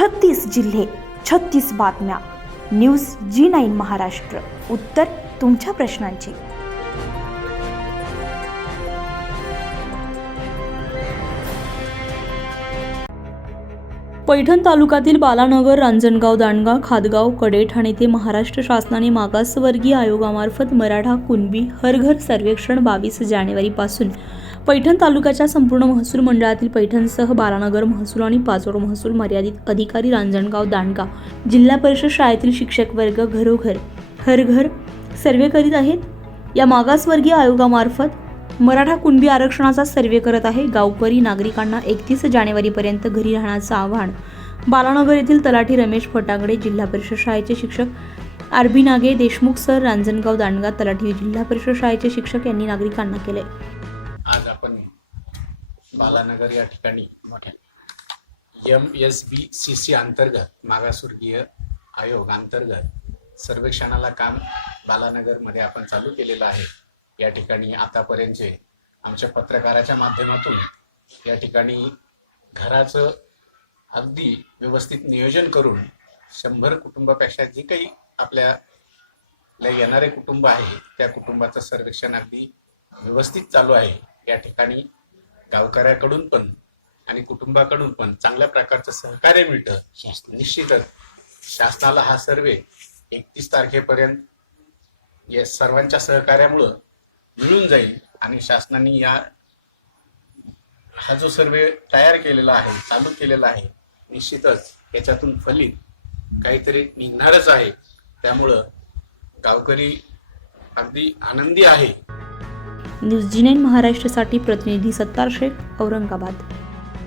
छत्तीस जिल्हे छत्तीस बातम्या. News G nine Maharashtra. उत्तर तुमच्या प्रश्नांची. पैठण तालुक्यातील बालानगर रांजणगाव दांडगा खादगाव कडेठाण येथे महाराष्ट्र शासनाने मागासवर्गीय आयोगामार्फत मराठा कुणबी हरघर सर्वेक्षण बावीस जानेवारीपासून पैठण तालुक्याच्या संपूर्ण महसूल मंडळातील पैठणसह बालानगर महसूल आणि पाचोड महसूल मर्यादित अधिकारी रांजणगाव दांडगा जिल्हा परिषद शाळेतील शिक्षक वर्ग घरोघर हर घर सर्वे करीत आहेत. या मागासवर्गीय आयोगामार्फत मराठा कुणबी आरक्षणाचा सर्वे करत आहे. गावकरी नागरिकांना एकतीस जानेवारीपर्यंत घरी राहण्याचं आव्हान बालानगर येथील तलाठी रमेश फटांगडे जिल्हा परिषद शाळेचे शिक्षक आरबी नागे देशमुख सर रांजणगाव दांडगा तलाठी जिल्हा परिषद शाळेचे शिक्षक यांनी नागरिकांना केले आपण बालानगर या ठिकाणी M S B C C अंतर्गत मागासवर्गीय आयोग अंतर्गत सर्वेक्षणाला काम बालानगरमध्ये आपण चालू केलेलं आहे. या ठिकाणी आतापर्यंतचे आमच्या पत्रकाराच्या माध्यमातून या ठिकाणी घराचं अगदी व्यवस्थित नियोजन करून शंभर कुटुंबापेक्षा जे काही आपल्याला येणारे कुटुंब आहे त्या कुटुंबाचं सर्वेक्षण अगदी व्यवस्थित चालू आहे. या ठिकाणी गावकऱ्याकडून पण आणि कुटुंबाकडून पण चांगल्या प्रकारचं सहकार्य मिळतं. निश्चितच. शासनाला हा सर्वे एकतीस तारखेपर्यंत या सर्वांच्या सहकार्यामुळं मिळून जाईल आणि शासनाने या हा जो सर्वे तयार केलेला आहे चालू केलेला आहे निश्चितच याच्यातून फलित काहीतरी निघणारच आहे. त्यामुळं गावकरी अगदी आनंदी आहे. न्यूज जिनेन महाराष्ट्रसाठी महाराष्ट्रासाठी प्रतिनिधी सत्तार शेख औरंगाबाद.